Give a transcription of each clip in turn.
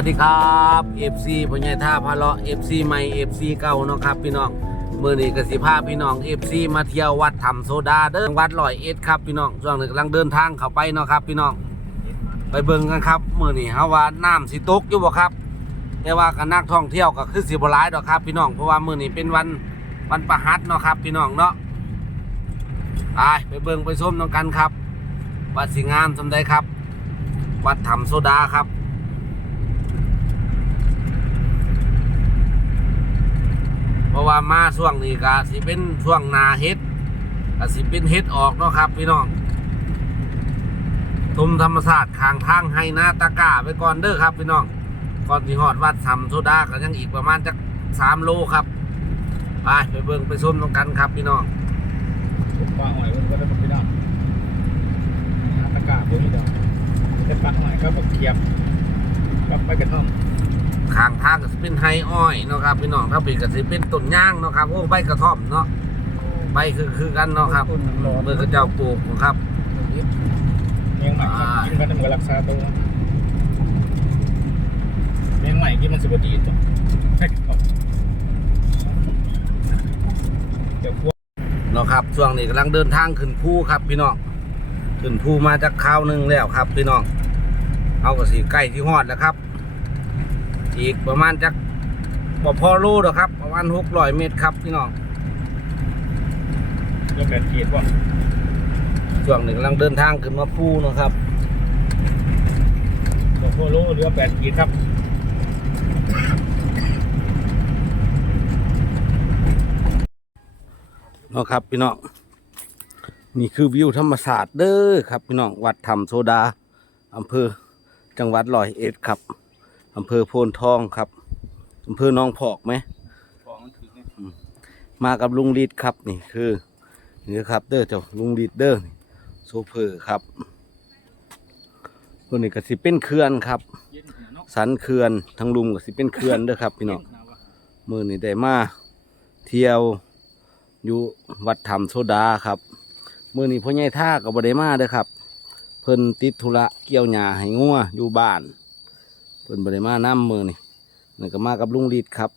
วัสดีครับ FC พญายท่าพะเลาะ FC ใหม่ FC เก่าเนาะครับ พี่น้องมื่อนี้กสิพาพี่น้อง FC มาเที่ยววัดถ้ำโซดาเดินวัดลอยเอ็ดครับพี่น้องช่วงนี้กำลังเดินทางเข้าไปเนาะครับ พี่น้องไปเบิ่งกันครับมื่อนี้เฮาว่าน้ำสิตกอยู่บ่ครับ แต่ว่ากับนักท่องเที่ยวก็คือสิบ่หลายดอกครับพี่น้องเพราะว่ามื่อนี้เป็นวันวันประหัสเนาะครับ พี่น้องเนาะไปไปเบิ่งไปชมน้องกันครับวัดสิงามสำใดครับ วัดถ้ำโซดาครับ เพ ราะว่ามาช่วงนี้ก็สิเป็นช่วงนาเฮ็ดก็สิเป็นเฮ็ดออกเนาะครับพี่น้องทุมธรรมศาสตร์ข้างทางให้นาตะกร้าไปก่อนเด้อครับ พี่น้องก่อนที่ฮอดวัดสำโซดาก็ยังอีกประมาณจักสามโลครับไปไปเบิ่งไปชมตรงกันครับพี่น้องผมปลาหอยมันก็ได้บอกพี่น้องหาตะกร้าพวกนี้ดอกได้ปลาหอยก็บอกเคียบก็ไปกระท่อม ข้างทางก็สิเป็นไฮอ้อยเนาะครับพี่น้องถ้าเป็นก็สิเป็นต้นย่างเนาะครับโอ้ใบกระท่อมเนาะใบคือคือกันเนาะครับต้นหลอดเมื่อเขาเจ้าปลูกครับเลี้ยงใหม่ครับกินกันมันก็รักษาตัวเลี้ยงใหม่กินมันสิบดีจ้ะไปกระท่อมเดี๋ยวพวกเนาะครับช่วงนี้กำลังเดินทางขึ้นภูครับพี่น้องขึ้นภูมาจากคราวหนึงแล้วครับ พี่น้องเอาก็สีใกล้ที่ฮอดแล้วครับ อีกประมาณจักบ่พอรู้หรอกครับ ประมาณหกร้อยเมตรครับพี่น้องเดี๋ยวแปดขีดว่าช่วงนี้กำลังเดินทางขึ้นมาภูเนาะครับเดี๋ยวพวกรู้เหลือแปดขีดครับเนาะครับพี่น้องนี่คือวิวธรรมศาสตร์เด้อครับพี่น้องวัดถ้ำโซดาอำเภอจังหวัดร้อยเอ็ดครับ อำเภอโพนทองครับอำเภอหนองพอกไหมของมันถือไงมากับลุงฤทธิ์ครับนี่คือนี่ครับเด้อเจ้าลุงฤทธิ์เด้อนี่โซเฟอร์ครับคนนี้ก็สิเป็นเขื่อนครับสันเขื่อนทั้งลุมก็สิเป็นเขื่อนเด้อครับ พี่น้องมือนี่ได้มาเที่ยวอยู่วัดถ้ำโซดาครับมือนี้พ่อใหญ่ท่าก็บ่ได้มาเด้อครับ เพิ่นติดธุระเกี่ยวหญ้าให้งัวอยู่บ้าน เพิ่นบ่ได้มานํมือนี่นั่นก็มากับลุงฤทธิ์ครับ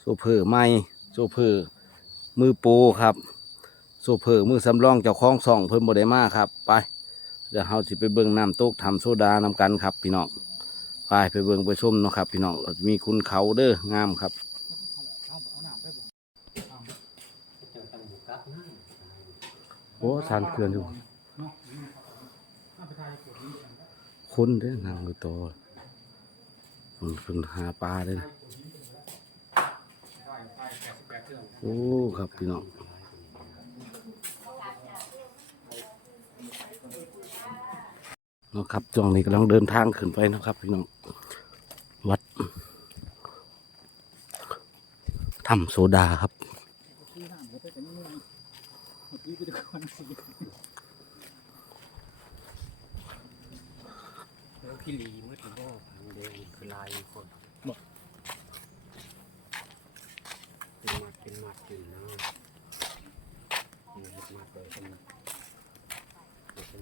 โซเฟอร์ใหม่โซเฟอร์มือโปครับโซเฟอร์มือสำรองเจ้าของซ่องเพิ่นบ่ได้มาครับไปเดี๋ยวเฮาสิไปเบิ่งน้ำตกถ้ำโซดานำกันครับ พี่น้องไปไปเบิ่งไปชมเนาะครับ พี่น้องจะมีคุณเขาเด้องามครับโอ้สานเขื่อนอยู่เนเอาไปทายขวดนี้คนเด้อนางอยู่ต่อ มันขึ้นหาปลาเด้อทายทายแปดสิบแปดเท่าโอ้ครับพี่น้องนะครับช่วงนี้กำลังเดินทางขึ้นไปนะครับพี่น้องวัดถ้ำโซดาครับที่น้ำก็เป็นเมืองเมื่อกี้ก็จะคนสิแล้วขี้หลีมืดหรือเปล่า แดงคือลายคนเป็นมัดเป็นมัดอยู่นะเป็นมัดเลยเป็นเป็นค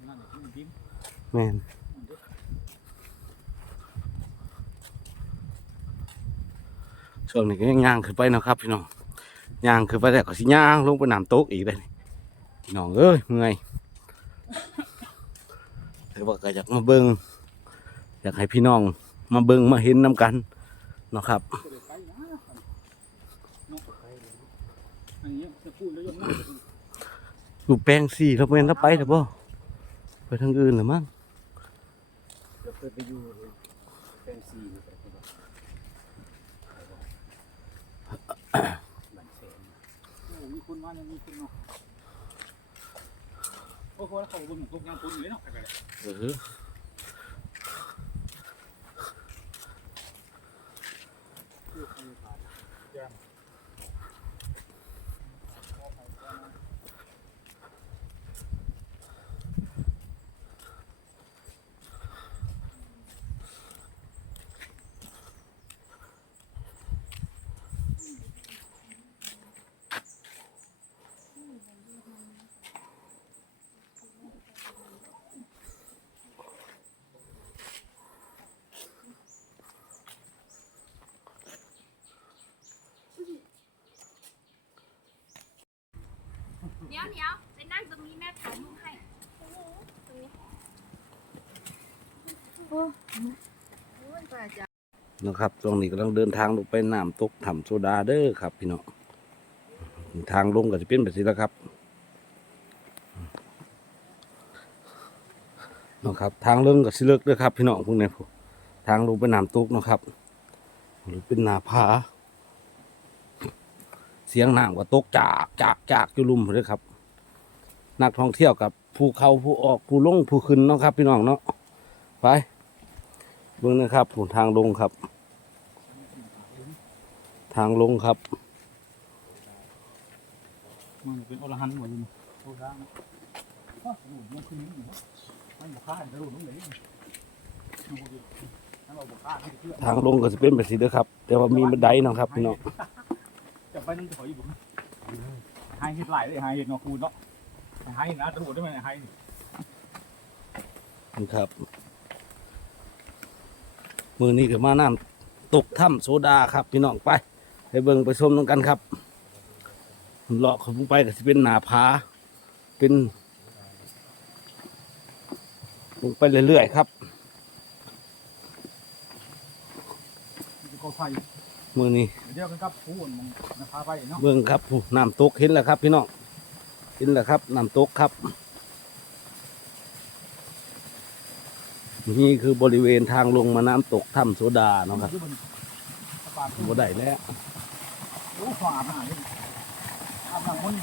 นนั่นเนี่ยมันยิ้มแม่นช่วงนี้ก็ยังย่างขึ้นไปเนาะครับพี่น้องย่างขึ้นไปแต่ก็สิย่างลงไปน้ำตกอีกเลย พี่น้องเอ้ยเมื่อยแต่ว่าก็อยากมาเบิงอยากให้พี่น้อง มาเบิงมาเห็นน้กันเนาะครับก็เลยไปนะน้องไปเลยอันนี้จะพูดแล้วยังไม่ลูกแป้งสี่เราเป็นแล้วไปแต่บ่ไปทางอื่นหรือมั้งไปอยู่เป็นซีนะแต่ก็บันเซนโอ้มีคนมาเนี่ยมีคนเนาะ โอ้โหแล้วเขาบนของพวกยางคนอยู่เนาะ เออ เดี๋ยวเดี๋ยวไปนั่งตรงนี้แม่ถ่ายรูปให้ตรงนี้โอ้โอ้ยป้าจ๋านะครับตรงนี้กำลังเดินทางลงไปน้ำตกถ้ำโซดาเด้อครับพี่น้องทางลงก็จะเป็นแบบนี้แล้วครับนะครับ ทางลงก็สิเลิกเด้อครับ พี่น้องพวกนี้พวกทางลงไปน้ำตกนะครับ หรือเป็นหนาผา เสียงน้ำก็ตกจากจากจากอยู่ลุ่มเลยครับ นักท่องเที่ยวกับภูเขาผู้ออกผู้ลงผู้ขึ้นเนาะครับพี่น้องเนาะไปเบิ่งนะครับผู้ทางลงครับ ทางลงครับมันเป็นอรหันต์หมดเลยโอ้ได้นะว้าวหลุดมันขึ้นนี่มันบุกฆ่าจะหลุดตรงไหนนั่นเราบุกฆ่าที่เพื่อนทางลงก็จะเป็นแบบนี้เด้อครับ แต่ว่ามีบันไดเนาะครับพี่น้อง จะไปนั่นจะขออยู่บุกไฮเห็ดไหลเลยไฮเห็ดนอคูนเนาะไฮเห็ดนะตำรวจได้ไหมไฮนี่ครับ มือนี้ก็มาน้ำตกถ้ำโซดาครับพี่น้องไปไปเบิ่งไปชมน้กันครับเลาะเขาไปก็จะเป็นหนาผาเป็นลงไปเรื่อยๆครับก็ไฟ มือนี้เดียวกันกับผู้มองนะพาไปเนาะเบิ่งครับผู้น้ำตกเห็นแล้วครับ พี่น้องเห็นแล้วครับน้ำตกครับ นี่คือบริเวณทางลงมาน้ำตกถ้ำโซดาเนาะครับที่มันสปาร์บ่ได้แล้วโอ้ขวาอาบน้ำเลยอาบน้ำคน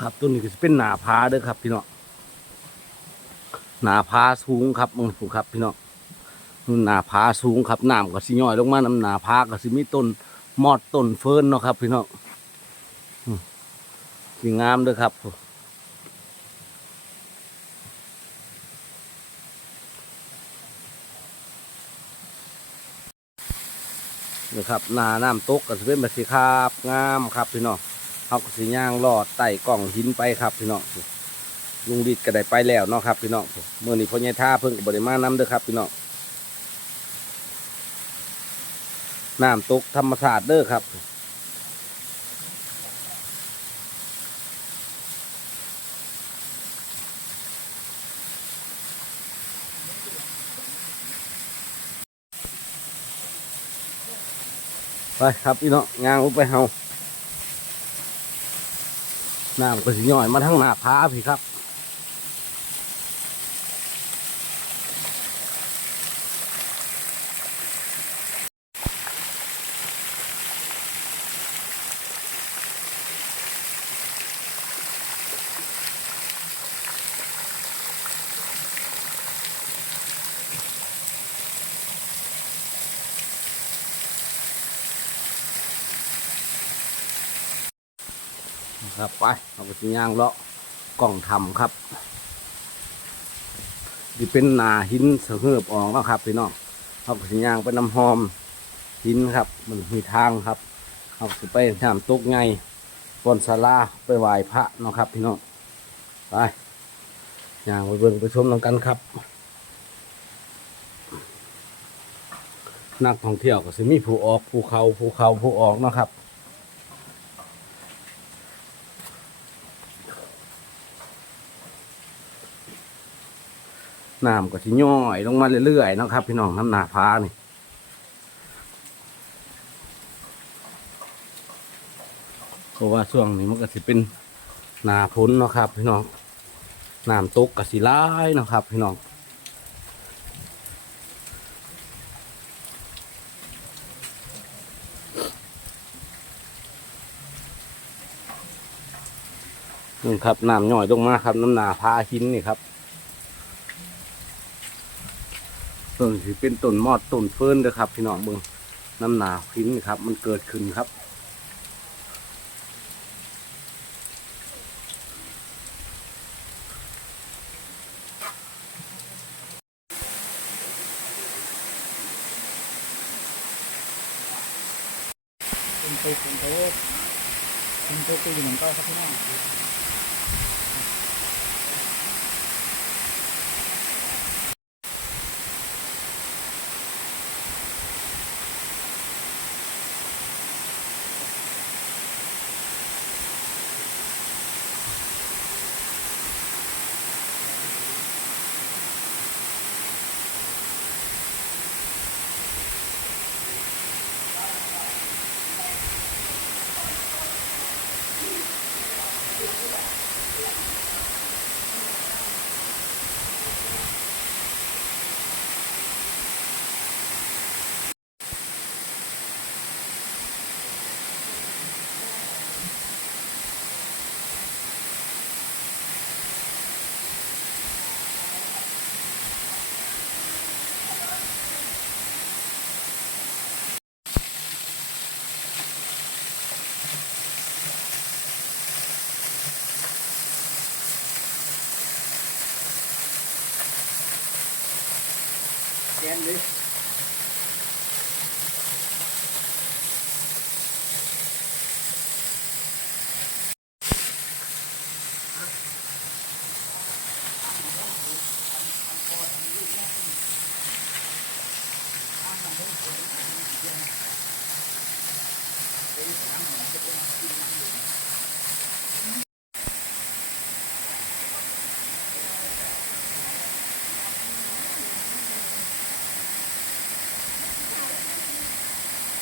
ครับต้นนี้ก็จะเป็นหนาผาเด้อครับ พี่น้องหนาผาสูงครับมึงผูครับ พี่น้องนู่นหนาผาสูงครับน้ำก็สิย่อยลงมาน้ำหนาผาก็สิมีต้นมอดต้นเฟิร์นเนาะครับ พี่น้องสิงามเด้อครับนะครับหนาน้ำตกก็จะเป็นแบบสีครับงามครับพี่น้อง เขาก็สิย่างลอดไต่กล่องหินไปครับพี่น้องลุงดิดก็ได้ไปแล้วเนาะครับพี่น้องเมื่อนี้พ่อใหญ่ท่าเพิ่งกับบริมาน้ำเด้อครับพี่น้องน้ำตกธรรมศาสตร์เด้อครับไปครับพี่น้องย่างลงไปเฮา น้ำก็สิย่อยมาทั้งหน้าผาพี่ครับ นะครับไปเอาไปสิย่างเลาะกล่องทำครับนี่เป็นนาหินเสือเหือบออกแล้วครับพี่น้องเอาไปสิย่างไปน้ำหอมหินครับ มันมีทางครับเอาไปไปน้ำตกไงบอนศาลาไปไหว้พระเนาะครับ พี่น้องไปย่างไปเบิ่งไปชมนำกันครับ นักท่องเที่ยวก็สิมีผู้ออกผู้เขาผู้เขาผู้ออกเนาะครับ น้ำก็สิย่อยลงมาเรื่อยๆนะครับ พี่น้องน้ำหนาพานี่เพราะว่าช่วงนี้มันก็สิเป็นหนาพ้นนะครับ พี่น้องน้ำตกก็สิร้ายนะครับ พี่น้องนี่ครับน้ำย่อยลงมาครับน้ำหนาพาหินนี่ครับ ส่วนที่เป็นต้นมอดต้นเฟิร์นนะครับ พี่น้องเบิ้งน้ำหนาพิ้นครับ มันเกิดขึ้นครับเป็นตัเป็นตัเป็นตัวตีเหมือนก็ครับพี่น้อง แกนเลย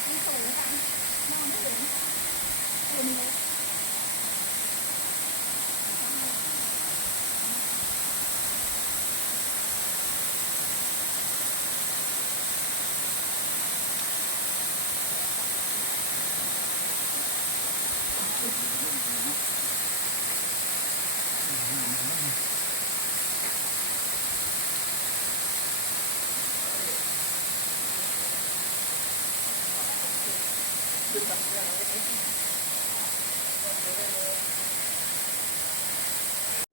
มีโถกันมองไม่เห็นเห็นเลย เ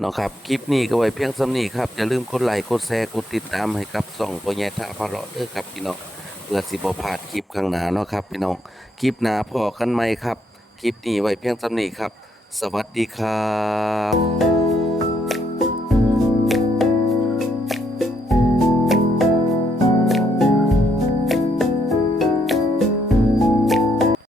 นาะครับ คลิปนี้ก็ไว้เพียงสำนีครับ อย่าลืมกดไลค์กดแชร์กดติดตามให้กับส่องพ่อใหญ่ท่าพะเลาะเด้อครับพี่น้องเพื่อสิบพลาดคลิปข้างหน้าเนาะครับ พี่น้องคลิปหน้าพอกันไหมครับ คลิปนี้ไว้เพียงสำนีครับ สวัสดีครับ